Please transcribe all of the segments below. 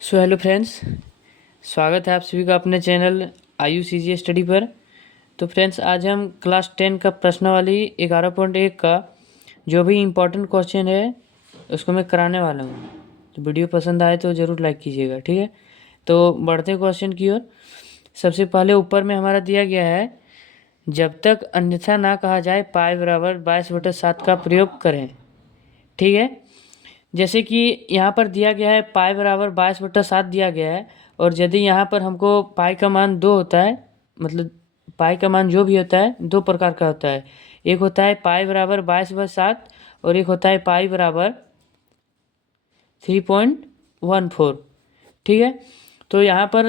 Hello friends, स्वागत है आप सभी का अपने चैनल IUCG स्टडी पर। तो फ्रेंड्स, आज हम क्लास 10 का प्रश्नावली 11.1 का जो भी इम्पोर्टेंट क्वेश्चन है उसको मैं कराने वाला हूँ। तो वीडियो पसंद आए तो ज़रूर लाइक कीजिएगा, ठीक है। तो बढ़ते क्वेश्चन की ओर। सबसे पहले ऊपर में हमारा दिया गया है, जब तक अन्यथा ना कहा जाए पाई बराबर 22/7 का प्रयोग करें, ठीक है। जैसे कि यहाँ पर दिया गया है पाई बराबर 22/7 दिया गया है, और यदि यहाँ पर हमको पाई का मान 2 होता है, मतलब पाई का मान जो भी होता है दो प्रकार का होता है। एक होता है पाई बराबर 22/7 और एक होता है पाई बराबर 3.14, ठीक है। तो यहाँ पर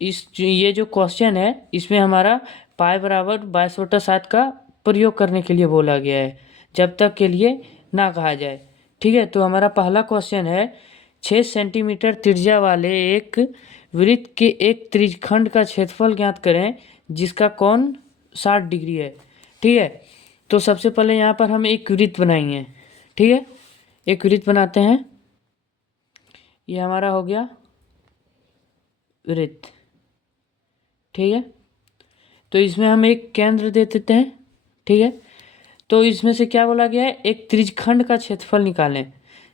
ये जो क्वेश्चन है इसमें हमारा पाई बराबर 22/7 का प्रयोग करने के लिए बोला गया है, जब तक के लिए ना कहा जाए, ठीक है। तो हमारा पहला क्वेश्चन है, 6 सेंटीमीटर त्रिज्या वाले एक वृत्त के एक त्रिज्यखंड का क्षेत्रफल ज्ञात करें जिसका कोण 60 डिग्री है, ठीक है। तो सबसे पहले यहाँ पर हम एक वृत्त बनाएंगे, ठीक है। एक वृत्त बनाते हैं, ये हमारा हो गया वृत्त, ठीक है। तो इसमें हम एक केंद्र दे देते हैं, ठीक है। तो इसमें से क्या बोला गया है, एक त्रिज्यखंड का क्षेत्रफल निकालें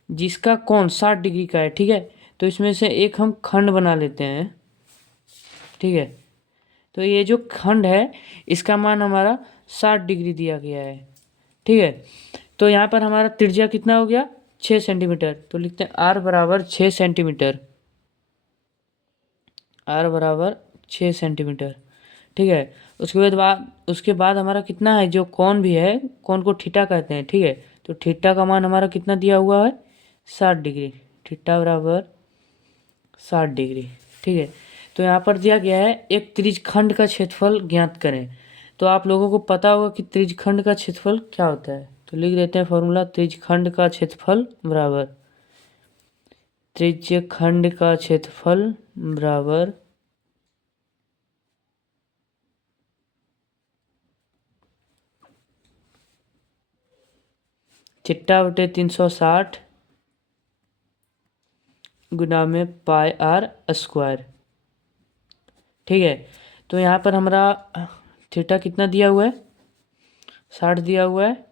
जिसका कोण 60 डिग्री का है, ठीक है। तो इसमें से एक हम खंड बना लेते हैं, ठीक है। तो ये जो खंड है इसका मान हमारा 60 डिग्री दिया गया है, ठीक है। तो यहाँ पर हमारा त्रिज्या कितना हो गया, 6 सेंटीमीटर। तो लिखते हैं R बराबर 6 सेंटीमीटर, R बराबर 6 सेंटीमीटर, ठीक है। उसके बाद हमारा कितना है, जो कोण भी है, कोण को थीटा कहते हैं, ठीक है। तो थीटा का मान हमारा कितना दिया हुआ है, 60 डिग्री, थीटा बराबर 60 डिग्री, ठीक है। तो यहाँ पर दिया गया है एक त्रिज्यखंड का क्षेत्रफल ज्ञात करें। तो आप लोगों को पता होगा कि त्रिज्यखंड का क्षेत्रफल क्या होता है। तो लिख देते हैं फॉर्मूला, त्रिज्यखंड का क्षेत्रफल बराबर, त्रिज्यखंड का क्षेत्रफल बराबर थीटा बटे 360 गुना में पाई R स्क्वायर, ठीक है। तो यहाँ पर हमारा थीटा कितना दिया हुआ है, 60 दिया हुआ है।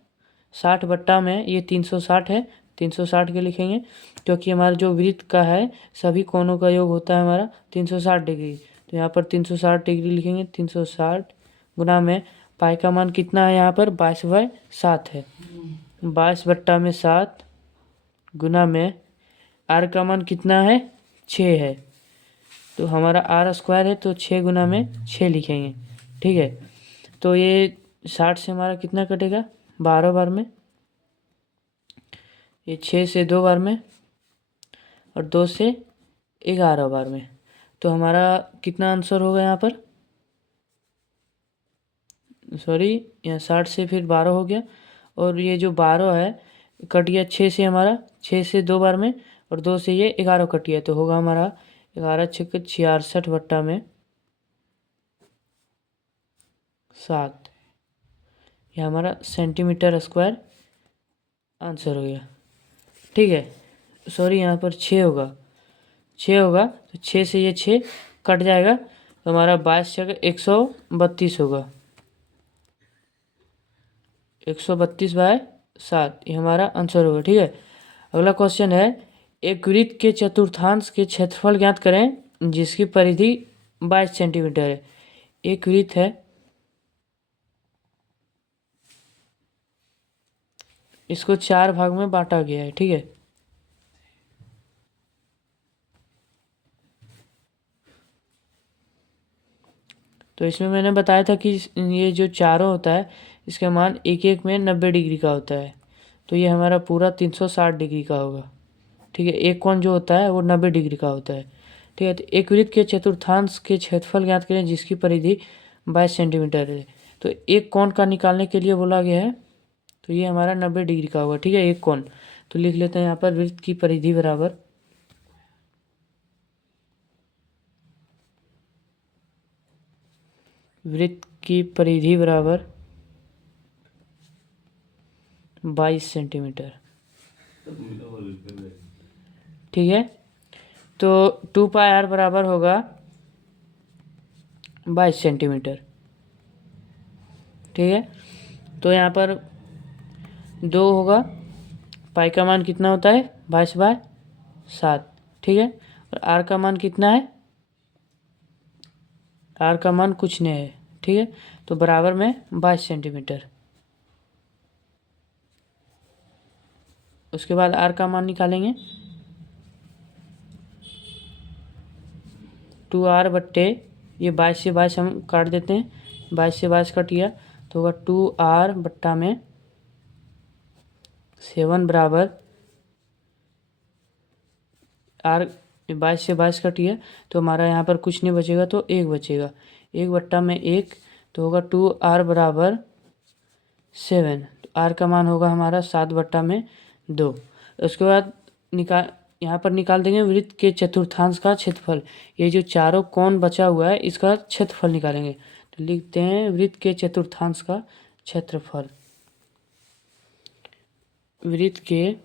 60 बट्टा में ये 360 है, 360 के लिखेंगे क्योंकि हमारा जो वृत्त का है सभी कोणों का योग होता है हमारा 360 डिग्री। तो यहाँ पर 360 डिग्री लिखेंगे, 360 गुना में पाई का मान कितना है, यहाँ पर 22/7 है। 22/7 गुना में R का मान कितना है, 6 है। तो हमारा R स्क्वायर है, तो 6 गुना में 6 लिखेंगे, ठीक है। तो ये 60 से हमारा कितना कटेगा, 12 बार में, ये 6 से 2 बार में, और 2 से 11 बार में। तो हमारा कितना आंसर होगा यहाँ पर, सॉरी, यहाँ 60 से फिर 12 हो गया, और ये जो 12 है कट गया 6 से, हमारा 6 से 2 बार में, और 2 से ये 11 कट गया। तो होगा हमारा 11 छक्के 66 बट्टा में 7, ये हमारा सेंटीमीटर स्क्वायर आंसर हो गया, ठीक है। सॉरी, यहाँ पर 6 होगा, 6 होगा, तो 6 से ये 6 कट जाएगा, तो हमारा 22 जगह 132 होगा, 132/7, ये हमारा आंसर होगा, ठीक है। अगला क्वेश्चन है, एक वृत्त के चतुर्थांश के क्षेत्रफल ज्ञात करें जिसकी परिधि 22 सेंटीमीटर है। एक वृत्त है, इसको 4 भाग में बांटा गया है, ठीक है। तो इसमें मैंने बताया था कि ये जो चारों होता है इसका मान एक एक में 90 डिग्री का होता है। तो ये हमारा पूरा 360 डिग्री का होगा, ठीक है। एक कोण जो होता है वो 90 डिग्री का होता है, ठीक है। तो एक वृत्त के चतुर्थांश के क्षेत्रफल ज्ञात करें जिसकी परिधि 22 सेंटीमीटर है। तो एक कोण का निकालने के लिए बोला गया है, तो ये हमारा 90 डिग्री का होगा, ठीक है, एक कोण। तो लिख लेते हैं यहाँ पर, वृत्त की परिधि बराबर वृत्त की परिधि बराबर 22 सेंटीमीटर, ठीक है। तो 2πr बराबर होगा 22 सेंटीमीटर। ठीक है, तो यहाँ पर 2 होगा, पाई का मान कितना होता है 22/7। ठीक है, और आर का मान कितना है, आर का मान कुछ नहीं है। ठीक है, तो बराबर में 22 सेंटीमीटर। उसके बाद आर का मान निकालेंगे, 2r बट्टे ये 22 से 22 हम काट देते हैं, 22 से 22 कट गया तो होगा 2r बट्टा में 7 बराबर r, 22 से 22 कट गया तो हमारा यहाँ पर कुछ नहीं बचेगा तो 1 बचेगा, 1 बट्टा में 1 तो होगा 2r बराबर 7। तो r का मान होगा हमारा 7 बट्टा में 2। उसके बाद यहाँ पर निकाल देंगे वृत्त के चतुर्थांश का क्षेत्रफल। ये जो चारों कोण बचा हुआ है इसका क्षेत्रफल निकालेंगे, तो लिखते हैं वृत्त के चतुर्थांश का क्षेत्रफल। वृत्त के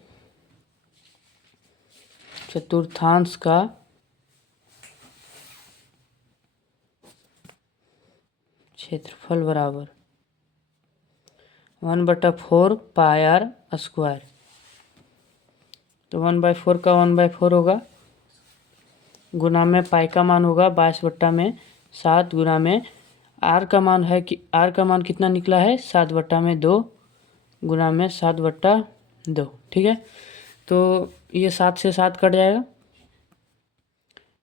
चतुर्थांश का क्षेत्रफल बराबर 1/4 पाई आर स्क्वायर। तो 1/4 का 1/4 होगा, गुना में पाई का मान होगा 22/7 गुना में आर का मान है कि आर का मान कितना निकला है 7/2 गुना में 7/2। ठीक है, तो ये 7 से 7 कट जाएगा,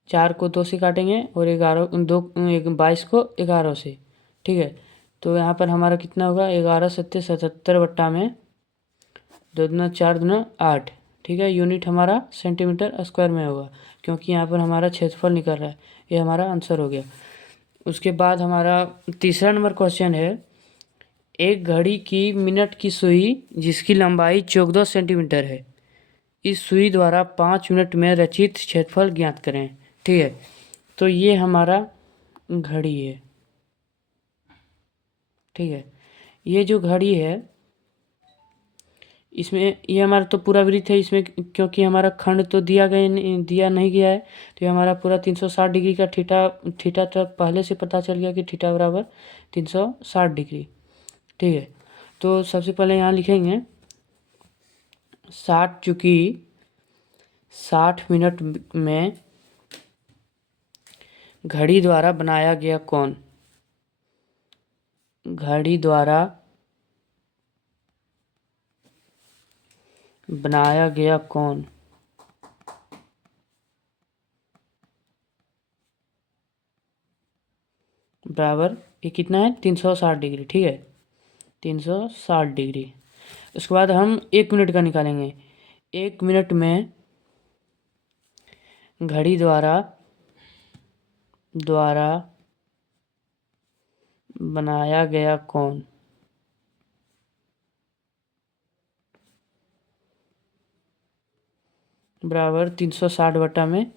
4 को 2 से काटेंगे और 22 को 11 से। ठीक है, तो यहाँ पर हमारा कितना होगा 11 7 77 बट्टा में 2 दूना 4 दूना 8। ठीक है, यूनिट हमारा सेंटीमीटर स्क्वायर में होगा क्योंकि यहाँ पर हमारा क्षेत्रफल निकल रहा है, ये हमारा आंसर हो गया। उसके बाद हमारा तीसरा नंबर क्वेश्चन है, एक घड़ी की मिनट की सुई जिसकी लंबाई 14 सेंटीमीटर है, इस सुई द्वारा 5 मिनट में रचित क्षेत्रफल ज्ञात करें। ठीक है, तो ये हमारा घड़ी है। ठीक है, ये जो घड़ी है इसमें ये हमारा तो पूरा वृत्त है, इसमें क्योंकि हमारा खंड तो दिया नहीं गया है, तो ये हमारा पूरा 360 डिग्री का थीटा तक पहले से पता चल गया कि थीटा बराबर 360 डिग्री। ठीक है, तो सबसे पहले यहाँ लिखेंगे 60 चूँकि 60 मिनट में घड़ी द्वारा बनाया गया कोण, घड़ी द्वारा बनाया गया कोण बराबर ये कितना है 360 डिग्री। ठीक है, 360 डिग्री। उसके बाद हम 1 मिनट का निकालेंगे, 1 मिनट में घड़ी द्वारा बनाया गया कोण बराबर 360 बट्टा में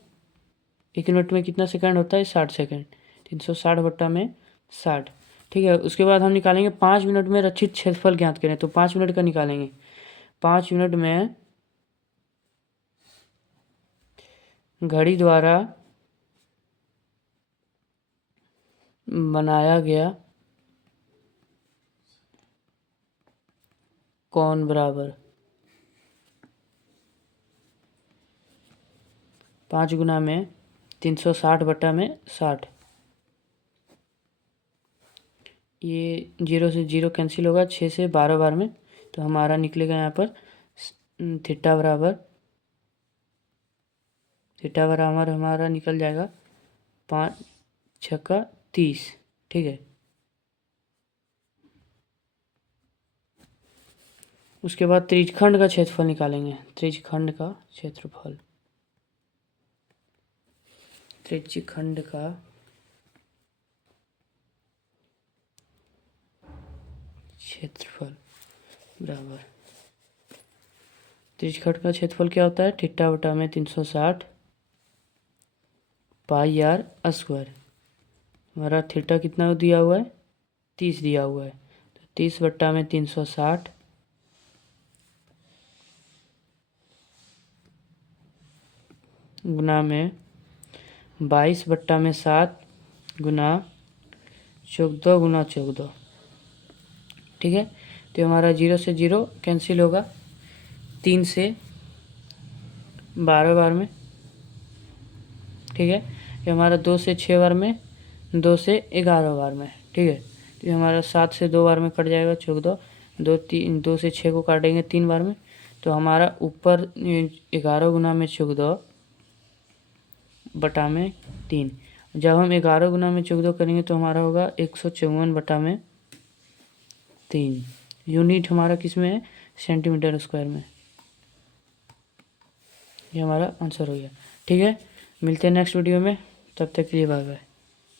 1 मिनट में कितना सेकंड होता है 60 सेकंड, 360 बट्टा में 60। ठीक है, उसके बाद हम निकालेंगे 5 मिनट में रचित क्षेत्रफल ज्ञात करें, तो 5 मिनट का निकालेंगे, 5 मिनट में घड़ी द्वारा बनाया गया कोण बराबर 5 गुना में 360 बट्टा में 60। ये 0 से 0 कैंसिल होगा, 6 से 12 बार में, तो हमारा निकलेगा यहाँ पर थीटा बराबर हमारा निकल जाएगा 5 छक्का 30। ठीक है, उसके बाद त्रिज्यखंड का क्षेत्रफल निकालेंगे, त्रिज्यखंड का क्षेत्रफल बराबर त्रिज्यखंड का क्षेत्रफल क्या होता है थीटा बटा में 360 पाई आर स्क्वायर। हमारा थीटा कितना दिया हुआ है 30 दिया हुआ है, तो 30 बट्टा में 360 गुना में 22/7 गुना 14 गुना 14। ठीक है, तो हमारा 0 से 0 कैंसिल होगा, 3 से 12 बार में। ठीक है, ये हमारा 2 से 6 बार में, 2 से 11 बार में। ठीक है, तो ये हमारा 7 से 2 बार में कट जाएगा 14, 2 से 6 को काटेंगे 3 बार में, तो हमारा ऊपर 11 गुना में 14 बटा में 3। जब हम 11 गुना में 14 करेंगे तो हमारा होगा 154 बटा में 3। यूनिट हमारा किस में है? सेंटीमीटर स्क्वायर में। ये हमारा आंसर हो गया। ठीक है, मिलते हैं नेक्स्ट वीडियो में, तब तक के लिए बाय बाय।